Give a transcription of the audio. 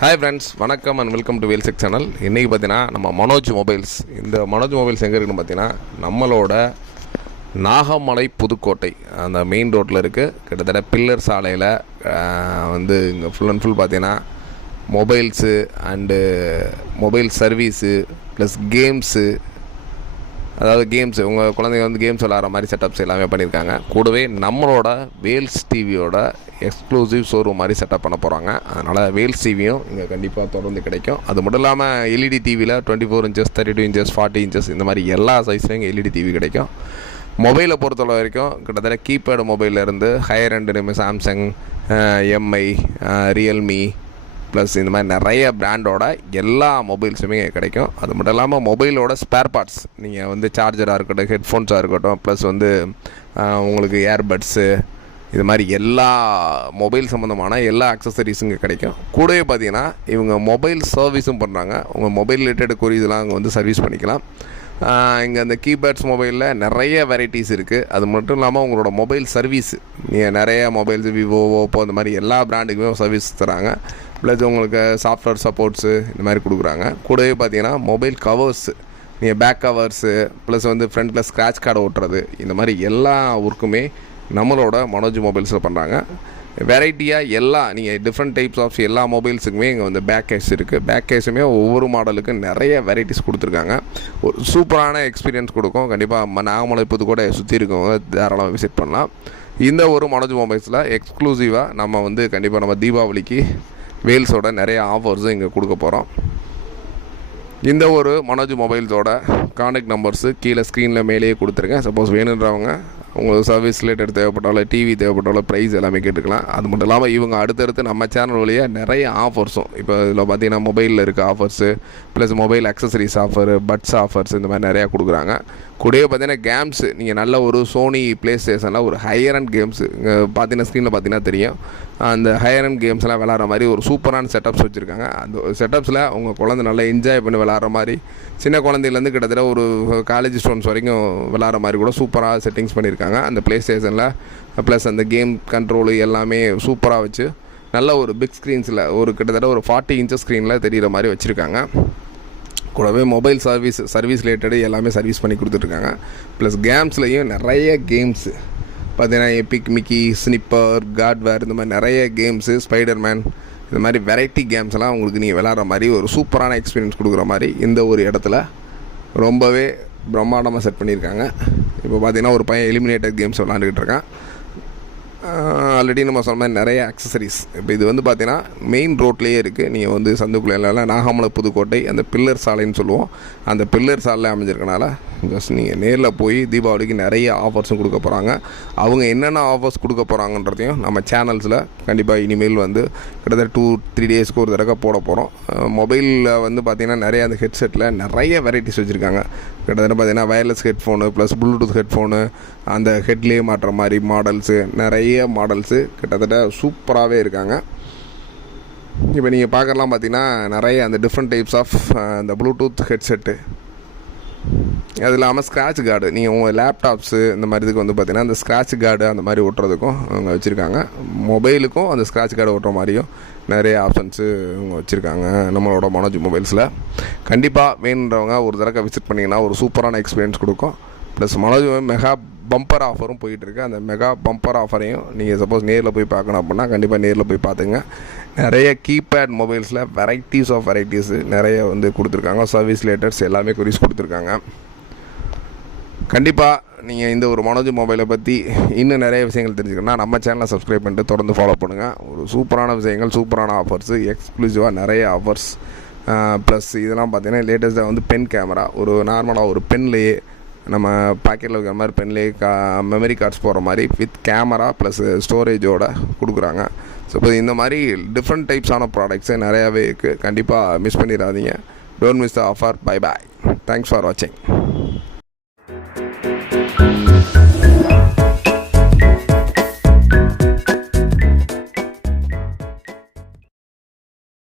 Hi friends, வணக்கம் and welcome to வேல்செக் channel. இன்றைக்கி பார்த்தீங்கன்னா நம்ம மனோஜ் மொபைல்ஸ், இந்த மனோஜ் மொபைல்ஸ் எங்கே இருக்குன்னு பார்த்தீங்கன்னா நம்மளோட நாகமலை புதுக்கோட்டை அந்த மெயின் ரோட்டில் இருக்குது. கிட்டத்தட்ட பில்லர் சாலையில் வந்து இங்கே ஃபுல் அண்ட் ஃபுல் பார்த்தீங்கன்னா mobiles and mobile service plus games, அதாவது கேம்ஸு உங்கள் குழந்தைங்க வந்து கேம்ஸ் விளாட்ற மாதிரி செட்டப்ஸ் எல்லாமே பண்ணியிருக்காங்க. கூடவே நம்மளோட வேல்ஸ் டிவியோட எக்ஸ்க்ளூசிவ் ஷோரூம் மாதிரி செட்டப் பண்ண போகிறாங்க. அதனால் வேல்ஸ் டிவியும் இங்கே கண்டிப்பாக தொடர்ந்து கிடைக்கும். அது மட்டும் இல்லாமல் எல்இடி டிவியில் 24 இன்ச்சஸ், 32 இன்ச்சஸ், 40 இன்ச்சஸ் இந்த மாதிரி எல்லா சைஸ்லையும் இங்கே எல்இடி டிவி கிடைக்கும். மொபைலை பொறுத்தவரை வரைக்கும் கிட்டத்தட்ட கீபேடு மொபைல்லேருந்து higher end Samsung, MI, Realme plus இந்த மாதிரி நிறைய பிராண்டோட எல்லா மொபைல்ஸுமே கிடைக்கும். அது மட்டும் இல்லாமல் மொபைலோட ஸ்பேர் பார்ட்ஸ், நீங்கள் வந்து சார்ஜராக இருக்கட்டும், ஹெட்ஃபோன்ஸாக இருக்கட்டும், ப்ளஸ் வந்து உங்களுக்கு ஏர்பட்ஸு, இது மாதிரி எல்லா மொபைல் சம்மந்தமான எல்லா அக்சசரிஸும் இங்கே கிடைக்கும். கூடவே பார்த்தீங்கன்னா இவங்க மொபைல் சர்வீஸும் பண்ணுறாங்க. உங்கள் மொபைல் ரிலேட்டட் இதெல்லாம் அங்கே வந்து சர்வீஸ் பண்ணிக்கலாம். இங்கே அந்த கீபேட்ஸ் மொபைலில் நிறைய வெரைட்டிஸ் இருக்குது. அது மட்டும் இல்லாமல் உங்களோட மொபைல் சர்வீஸ், நீங்கள் நிறைய மொபைல்ஸ் விவோ, ஓப்போ இந்த மாதிரி எல்லா பிராண்டுக்குமே சர்வீஸ் தராங்க. ப்ளஸ் உங்களுக்கு சாஃப்ட்வேர் சப்போர்ட்ஸு இந்த மாதிரி கொடுக்குறாங்க. கூடவே பார்த்தீங்கன்னா மொபைல் கவர்ஸு, நீங்கள் பேக் கவர்ஸு ப்ளஸ் வந்து ஃப்ரண்ட்டில் ஸ்க்ராட்ச் கார்டை ஓட்டுறது, இந்த மாதிரி எல்லா ஒர்க்குமே நம்மளோட மனோஜ் மொபைல்ஸில் பண்ணுறாங்க. வெரைட்டியாக எல்லா நீங்கள் டிஃப்ரெண்ட் டைப்ஸ் ஆஃப் எல்லா மொபைல்ஸுக்குமே இங்கே வந்து பேக் கேஸ் இருக்குது. பேக் கேஸுமே ஒவ்வொரு மாடலுக்கு நிறைய வெரைட்டிஸ் கொடுத்துருக்காங்க. ஒரு சூப்பரான எக்ஸ்பீரியன்ஸ் கொடுக்கும். கண்டிப்பாக நாகமலை புதுக்கோட்டை சுற்றி இருக்கவங்க தாராளமாக விசிட் பண்ணலாம். இந்த ஒரு மனோஜ் மொபைல்ஸில் எக்ஸ்க்ளூசிவாக நம்ம வந்து கண்டிப்பாக நம்ம தீபாவளிக்கு வேல்ஸோட நிறைய ஆஃபர்ஸும் இங்கே கொடுக்க போகிறோம். இந்த ஒரு மனோஜ் மொபைல்ஸோட கான்டாக்ட் நம்பர்ஸு கீழே ஸ்க்ரீனில் மேலேயே கொடுத்துருக்கேன். சப்போஸ் வேணுன்றவங்க உங்களுக்கு சர்வீஸ் ரிலேட்டட் தேவைப்பட்டாலும், டிவி தேவைப்பட்டாலும் ப்ரைஸ் எல்லாமே கேட்டுக்கலாம். அது மட்டும் இல்லாமல் இவங்க அடுத்தடுத்து நம்ம சேனல் வழியாக நிறைய ஆஃபர்ஸும், இப்போ இதில் பார்த்தீங்கன்னா மொபைலில் இருக்க offers plus mobile accessories offer, buds offers இந்த மாதிரி நிறையா கொடுக்குறாங்க. கூடவே பார்த்தீங்கன்னா கேம்ஸு, நீங்கள் நல்ல ஒரு சோனி ப்ளே ஸ்டேஷனில் ஒரு ஹையர் அண்ட் கேம்ஸு இங்கே பார்த்தீங்கன்னா ஸ்க்ரீனில் பார்த்தீங்கன்னா தெரியும். அந்த ஹையர் அண்ட் கேம்ஸ்லாம் விளாட்ற மாதிரி ஒரு சூப்பரான செட்டப்ஸ் வச்சுருக்காங்க. அந்த செட்டப்ஸில் உங்கள் குழந்தை நல்லா என்ஜாய் பண்ணி விளாட்ற மாதிரி, சின்ன குழந்தையிலேருந்து கிட்டத்தட்ட ஒரு காலேஜ் ஸ்டூடெண்ட்ஸ் வரைக்கும் விளாட்ற மாதிரி கூட சூப்பராக செட்டிங்ஸ் பண்ணியிருக்காங்க அந்த ப்ளே ஸ்டேஷனில். ப்ளஸ் அந்த கேம் கண்ட்ரோலு எல்லாமே சூப்பராக வச்சு நல்ல ஒரு பிக் ஸ்க்ரீன்ஸில் ஒரு கிட்டத்தட்ட ஒரு 40 இன்ச்சஸ் ஸ்க்ரீனில் தெரிகிற மாதிரி வச்சுருக்காங்க. கூடவே மொபைல் சர்வீஸ் ரிலேட்டடு எல்லாமே சர்வீஸ் பண்ணி கொடுத்துட்ருக்காங்க. ப்ளஸ் கேம்ஸ்லேயும் நிறைய கேம்ஸு பார்த்தீங்கன்னா எபிக், மிக்கி, ஸ்னிப்பர், காட்வேர் இந்த மாதிரி நிறைய கேம்ஸு, ஸ்பைடர்மேன் இந்த மாதிரி வெரைட்டி கேம்ஸ் எல்லாம் உங்களுக்கு நீங்கள் விளாட்ற மாதிரி ஒரு சூப்பரான எக்ஸ்பீரியன்ஸ் கொடுக்குற மாதிரி இந்த ஒரு இடத்துல ரொம்பவே பிரம்மாண்டமாக செட் பண்ணியிருக்காங்க. இப்போ பார்த்தீங்கன்னா ஒரு பையன் எலிமினேட்டர் கேம்ஸ் விளாண்டுக்கிட்டு இருக்கான். ஆல்ரெடி நம்ம சொன்ன மாதிரி நிறைய அக்சசரிஸ். இப்போ இது வந்து பார்த்தீங்கன்னா மெயின் ரோட்லேயே இருக்குது. நீங்கள் வந்து சந்துக்குள்ள நாகமலை புதுக்கோட்டை அந்த பில்லர் சாலைன்னு சொல்லுவோம், அந்த பில்லர் சாலையில் அமைஞ்சிருக்கனால ஜஸ்ட் நீங்கள் நேரில் போய் தீபாவளிக்கு நிறைய ஆஃபர்ஸும் கொடுக்க போகிறாங்க. அவங்க என்னென்ன ஆஃபர்ஸ் கொடுக்க போகிறாங்கன்றதையும் நம்ம சேனல்ஸில் கண்டிப்பாக இனிமேல் வந்து கிட்டத்தட்ட 2-3 டேஸ்க்கு ஒரு தடவை போட போகிறோம். மொபைலில் வந்து பார்த்திங்கன்னா நிறைய அந்த ஹெட்செட்டில் நிறைய வெரைட்டிஸ் வச்சுருக்காங்க. கிட்டத்தட்ட பார்த்திங்கன்னா wireless headphone plus Bluetooth headphone, அந்த ஹெட்லேயே மாட்டுற மாதிரி மாடல்ஸு, நிறைய மாடல்ஸு கிட்டத்தட்ட சூப்பராகவே இருக்காங்க. இப்போ நீங்கள் பார்க்கலாம் பார்த்தீங்கன்னா நிறைய அந்த டிஃப்ரெண்ட் டைப்ஸ் ஆஃப் அந்த ப்ளூடூத் ஹெட்செட்டு, அது இல்லாமல் ஸ்க்ராட்ச் கார்டு, நீங்கள் உங்கள் லேப்டாப்ஸு இந்த மாதிரி இதுக்கு வந்து பார்த்திங்கன்னா அந்த ஸ்க்ராட்ச் கார்டு அந்த மாதிரி ஒட்டுறதுக்கும் அவங்க வச்சுருக்காங்க. மொபைலுக்கும் அந்த ஸ்க்ராட்ச் கார்டு ஒட்டுற மாதிரியும் நிறைய ஆப்ஷன்ஸு அவங்க வச்சுருக்காங்க நம்மளோட மனோஜ் மொபைல்ஸில். கண்டிப்பாக வேணுன்றவங்க ஒரு தடவை விசிட் பண்ணிங்கன்னா ஒரு சூப்பரான எக்ஸ்பீரியன்ஸ் கொடுக்கும். ப்ளஸ் மனோஜ் மெகா பம்பர் ஆஃபரும் போயிட்டுருக்கு. அந்த மெகா பம்பர் ஆஃபரையும் நீங்கள் சப்போஸ் நேரில் போய் பார்க்கணும் அப்படின்னா கண்டிப்பாக நேரில் போய் பார்த்துங்க. நிறைய கீபேட் மொபைல்ஸில் வெரைட்டிஸ் நிறைய வந்து கொடுத்துருக்காங்க. சர்வீஸ் ரிலேட்டட்ஸ் எல்லாமே குறிஸ் கொடுத்துருக்காங்க. கண்டிப்பாக நீங்கள் இந்த ஒரு மனோஜ் மொபைலை பற்றி இன்னும் நிறைய விஷயங்கள் தெரிஞ்சுக்கணும்னா நம்ம சேனலை சப்ஸ்கிரைப் பண்ணிட்டு தொடர்ந்து ஃபாலோ பண்ணுங்கள். ஒரு சூப்பரான விஷயங்கள், சூப்பரான ஆஃபர்ஸு, எக்ஸ்க்ளூசிவாக நிறைய ஆஃபர்ஸ். ப்ளஸ் இதெல்லாம் பார்த்திங்கன்னா லேட்டஸ்ட்டாக வந்து பென் கேமரா, ஒரு நார்மலாக ஒரு பென்லேயே நம்ம பாக்கெட்டில் இருக்கிற மாதிரி பென்லேயே மெமரி கார்ட்ஸ் போகிற மாதிரி வித் கேமரா ப்ளஸ் ஸ்டோரேஜோடு கொடுக்குறாங்க. ஸோ இப்போ இந்த மாதிரி டிஃப்ரெண்ட் டைப்ஸான ப்ராடக்ட்ஸு நிறையாவே இருக்குது. கண்டிப்பாக மிஸ் பண்ணிடாதீங்க. Don't miss the offer. Bye bye. Thanks for வாட்சிங்.